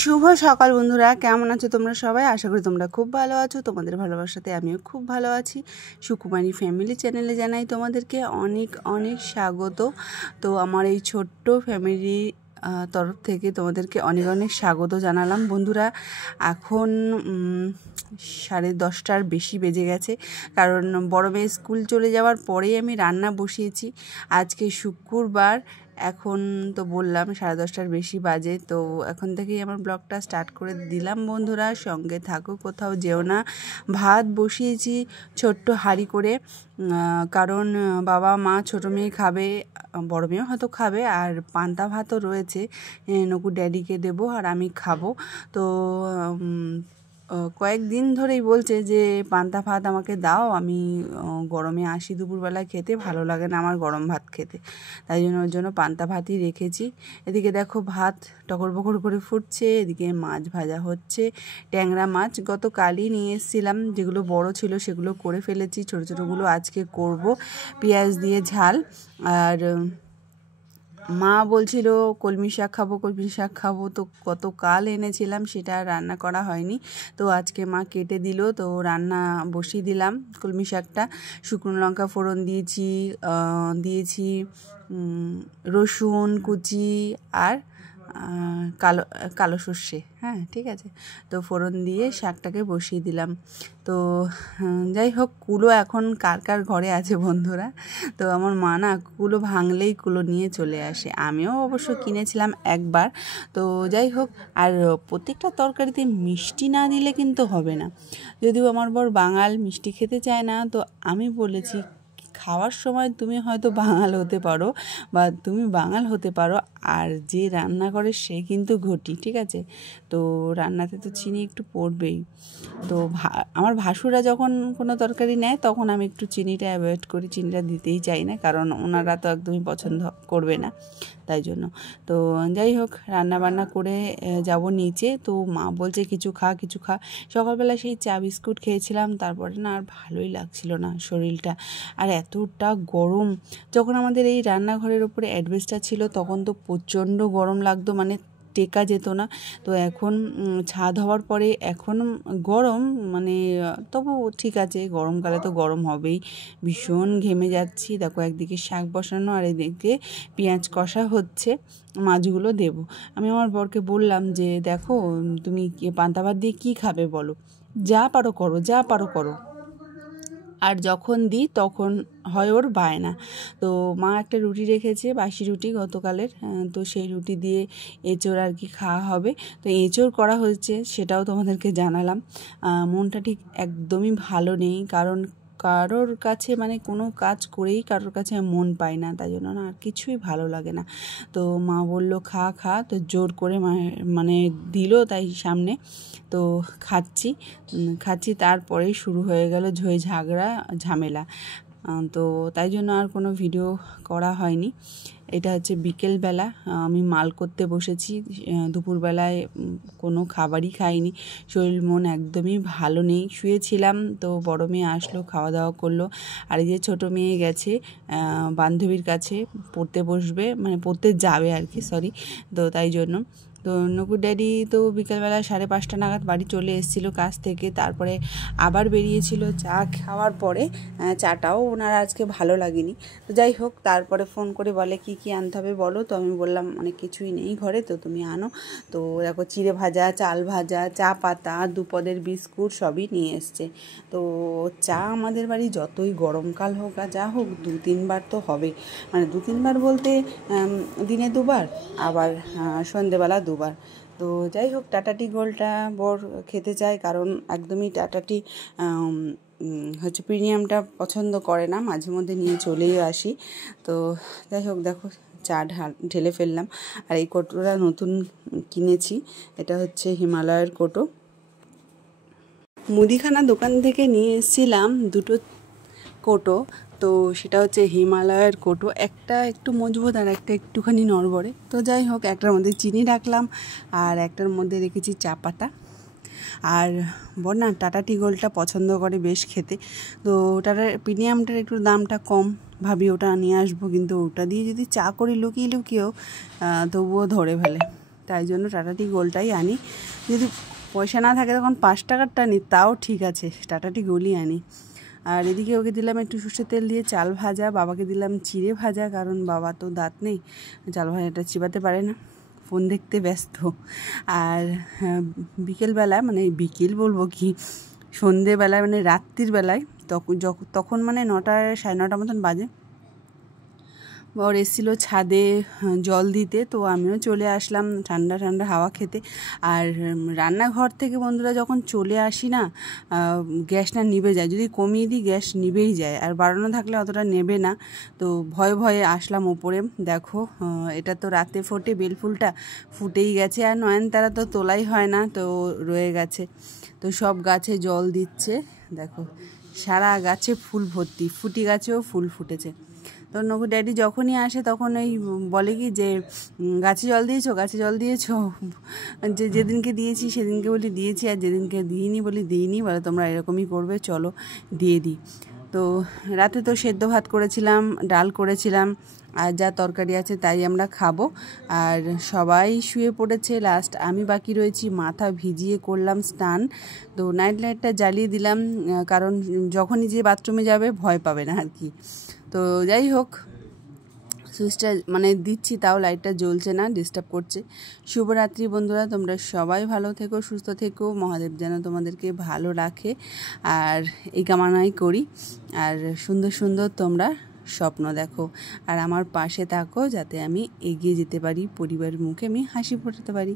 শুভ সকাল বন্ধুরা, কেমন আছো তোমরা সবাই? আশা করি তোমরা খুব ভালো আছো। তোমাদের ভালোবাসাতে আমিও খুব ভালো আছি। সুকুমারী ফ্যামিলি চ্যানেলে জানাই তোমাদেরকে অনেক অনেক স্বাগত। তো আমার এই ছোট্ট ফ্যামিলি তরফ থেকে তোমাদেরকে অনেক অনেক স্বাগত জানালাম বন্ধুরা। এখন 10:30টার বেশি বেজে গেছে, কারণ বড় মেয়ে স্কুল চলে যাওয়ার পরেই আমি রান্না বসিয়েছি। আজকে শুক্রবার, এখন তো বললাম 10:30টার বেশি বাজে। তো এখন থেকেই আমার ব্লগটা স্টার্ট করে দিলাম বন্ধুরা, সঙ্গে থাকো, কোথাও যেও না। ভাত বসিয়েছি ছোট্ট হাঁড়ি করে, কারণ বাবা মা ছোটো মেয়ে খাবে, বড় মেয়েও হয়তো খাবে, আর পান্তা ভাতও রয়েছে, নকুর ড্যাডিকে দেবো আর আমি খাবো। তো কয়েকদিন ধরেই বলছে যে পান্তা ভাত আমাকে দাও, আমি গরমে আসি দুপুরবেলায় খেতে, ভালো লাগে না আমার গরম ভাত খেতে, তাই জন্য ওর জন্য পান্তা ভাতই রেখেছি। এদিকে দেখো ভাত টকর বকর করে ফুটছে, এদিকে মাছ ভাজা হচ্ছে। ট্যাংরা মাছ গতকালই নিয়ে এসেছিলাম, যেগুলো বড় ছিল সেগুলো করে ফেলেছি, ছোটো ছোটোগুলো আজকে করব পেঁয়াজ দিয়ে ঝাল। আর মা বলছিল কলমি শাক খাবো, তো গতকাল এনেছিলাম, সেটা রান্না করা হয়নি। তো আজকে মা কেটে দিল, তো রান্না বসিয়ে দিলাম। কলমি শাকটা শুকনো লঙ্কা ফোড়ন দিয়েছি রসুন কুচি আর কালো সর্ষে, হ্যাঁ ঠিক আছে। তো ফোড়ন দিয়ে শাকটাকে বসিয়ে দিলাম। তো যাই হোক, কুলো এখন কার কার ঘরে আছে বন্ধুরা? তো আমার মা না কুলো ভাঙলেই কুলো নিয়ে চলে আসে, আমিও অবশ্য কিনেছিলাম একবার। তো যাই হোক, আর প্রত্যেকটা তরকারিতে মিষ্টি না দিলে কিন্তু হবে না। যদিও আমার বর বাঙাল, মিষ্টি খেতে চায় না, তো আমি বলেছি খাওয়ার সময় তুমি হয়তো বাঙাল হতে পারো বা তুমি বাঙাল হতে পারো, আর যে রান্না করে সে কিন্তু ঘটি, ঠিক আছে? তো রান্নাতে তো চিনি একটু পড়বেই। তো আমার ভাসুরা যখন কোনো তরকারি নেয় তখন আমি একটু চিনিটা অ্যাভয়েড করি, চিনিটা দিতেই চাই না, কারণ ওনারা তো একদমই পছন্দ করবে না, তাই জন্য। তো যাই হোক, রান্নাবান্না করে যাব নিচে। তো মা বলছে কিছু খা। সকালবেলা সেই চা বিস্কুট খেয়েছিলাম, তারপরে না আর ভালোই লাগছিল না শরীরটা, আর এতটা গরম। যখন আমাদের এই রান্নাঘরের উপরে অ্যাডভেস্টার ছিল তখন তো প্রচণ্ড গরম লাগতো, মানে টেকা যেত না। তো এখন ছাদ হওয়ার পরে এখন গরম, মানে তবু ঠিক আছে, গরমকালে তো গরম হবেই। ভীষণ ঘেমে যাচ্ছি। দেখো, একদিকে শাক বসানো আর এদিকে পেঁয়াজ কষা হচ্ছে, মাছগুলো দেবো। আমি আমার বরকে বললাম যে দেখো, তুমি পান্তা ভাত দিয়ে কী খাবে বলো, যা পারো করো। আর যখন দিই তখন হয় ওর বায়না। তো মা একটা রুটি রেখেছে, বাসি রুটি গতকালের, তো সেই রুটি দিয়ে এঁচোড় আর কি খাওয়া হবে। তো এঁচোড় করা হয়েছে, সেটাও তোমাদেরকে জানালাম। মনটা ঠিক একদমই ভালো নেই, কারণ কারোর কাছে, মানে কোনো কাজ করেই কারোর কাছে মন পায় না, তাই জন্য না আর কিছুই ভালো লাগে না। তো মা বলল খা, তো জোর করে মানে দিল, তাই সামনে তো খাচ্ছি। তারপরেই শুরু হয়ে গেল ঝামেলা। তো তাই জন্য আর কোনো ভিডিও করা হয়নি। এটা হচ্ছে বিকেলবেলা, আমি মাল করতে বসেছি। দুপুরবেলায় কোনো খাবারই খাইনি, শরীর মন একদমই ভালো নেই, শুয়েছিলাম। তো বড় মেয়ে আসলো, খাওয়া দাওয়া করলো, আর এই যে ছোটো মেয়ে গেছে বান্ধবীর কাছে পড়তে বসবে, মানে পড়তে যাবে আর কি, সরি। তো তাই জন্য তো নকুর ড্যাডি তো বিকেলবেলা 5:30 নাগাদ বাড়ি চলে এসেছিলো কাজ থেকে, তারপরে আবার বেরিয়েছিল চা খাওয়ার পরে। চাটাও ওনার আজকে ভালো লাগেনি। তো যাই হোক, তারপরে ফোন করে বলে কি আনতে হবে বলো। তো আমি বললাম অনেক কিছুই নেই ঘরে, তো তুমি আনো। তো দেখো, চিড়ে ভাজা, চাল ভাজা, চা পাতা, 2 পদের বিস্কুট সবই নিয়ে এসছে। তো চা আমাদের বাড়ি যতই গরমকাল হোক আর যা হোক 2-3 বার তো হবে, মানে 2-3 বার বলতে দিনে 2 বার, আবার সন্ধেবেলা 2 বার। তো যাই হোক, টাটা টি গোল্ডটা বর খেতে চায়, কারণ একদমই টাটা টি হচ্ছে প্রিমিয়ামটা পছন্দ করে না, মাঝে মধ্যে নিয়ে চলেই আসি। তো যাই হোক, দেখো চা ঢেলে ফেললাম। আর এই কোটোটা নতুন কিনেছি, এটা হচ্ছে হিমালয়ের কোটো, মুদিখানা দোকান থেকে নিয়ে এসেছিলাম 2টো কোটো। তো সেটা হচ্ছে হিমালয়ের কোটো, একটা একটু মজবুত আর একটা একটুখানি নড়বড়ে। তো যাই হোক, একটার মধ্যে চিনি রাখলাম আর একটার মধ্যে রেখেছি চা পাতা। আর বল না, টাটা টি গোল্ডটা পছন্দ করে বেশ খেতে। তো টাটার প্রিমিয়ামটার একটু দামটা কম, ভাবি ওটা নিয়ে আসবো, কিন্তু ওটা দিয়ে যদি চা করি লুকিয়েও তবুও ধরে ফেলে। তাই জন্য টাটা টি গোল্ডটাই আনি। যদি পয়সা না থাকে তখন 5 টাকারটা নিই, তাও ঠিক আছে, টাটা টি গোলই আনি। আর এদিকে ওকে দিলাম একটু সর্ষের তেল দিয়ে চাল ভাজা, বাবাকে দিলাম চিড়ে ভাজা, কারণ বাবা তো দাঁত নেই, চাল ভাজাটা চিবাতে পারে না, ফোন দেখতে ব্যস্ত। আর বিকেলবেলা, মানে বিকেল বলবো কি, সন্ধেবেলায় মানে রাত্রির বেলায়, তখন মানে 9টা 9:30 মতন বাজে, ওর এসেছিলো ছাদে জল দিতে, তো আমিও চলে আসলাম ঠান্ডা ঠান্ডা হাওয়া খেতে। আর রান্নাঘর থেকে বন্ধুরা যখন চলে আসি না, গ্যাসটা নিভে যায়, যদি কমিয়ে দিই গ্যাস নিভেই যায়, আর বাড়ানো থাকলে অতটা নেবে না। তো ভয়ে ভয়ে আসলাম ওপরে। দেখো এটা তো রাতে ফোটে, বেলফুলটা ফুটেই গেছে, আর নয়নতারা তো তোলাই হয় না, তো রয়ে গেছে। তো সব গাছে জল দিচ্ছে, দেখো সারা গাছে ফুল ভর্তি, ফুটি গাছেও ফুল ফুটেছে। তো নকু ড্যাডি যখনই আসে তখন ওই বলে কি যে গাছে জল দিয়েছো, গাছে জল দিয়েছো, যেদিনকে দিয়েছি সেদিনকে বলি দিয়েছি, আর যেদিনকে দিইনি বলি দিইনি, বলে তোমরা এরকমই করবে, চলো দিয়ে দিই। তো রাতে তো সেদ্ধ ভাত করেছিলাম, ডাল করেছিলাম, আর যা তরকারি আছে তাই আমরা খাবো। আর সবাই শুয়ে পড়েছে, লাস্ট আমি বাকি রয়েছি, মাথা ভিজিয়ে করলাম স্নান। তো নাইট লাইটটা জ্বালিয়ে দিলাম, কারণ যখনই যে বাথরুমে যাবে ভয় পাবে না আর কি। তো যাই হোক, সুইচটা মানে দিচ্ছি, তাও লাইটটা জ্বলছে না, ডিস্টার্ব করছে। শুভরাত্রি বন্ধুরা, তোমরা সবাই ভালো থেকো, সুস্থ থেকো, মহাদেব যেন তোমাদেরকে ভালো রাখে, আর এই কামনাই করি। আর সুন্দর সুন্দর তোমরা স্বপ্ন দেখো, আর আমার পাশে থাকো, যাতে আমি এগিয়ে যেতে পারি, পরিবারের মুখে আমি হাসি ফোটাতে পারি।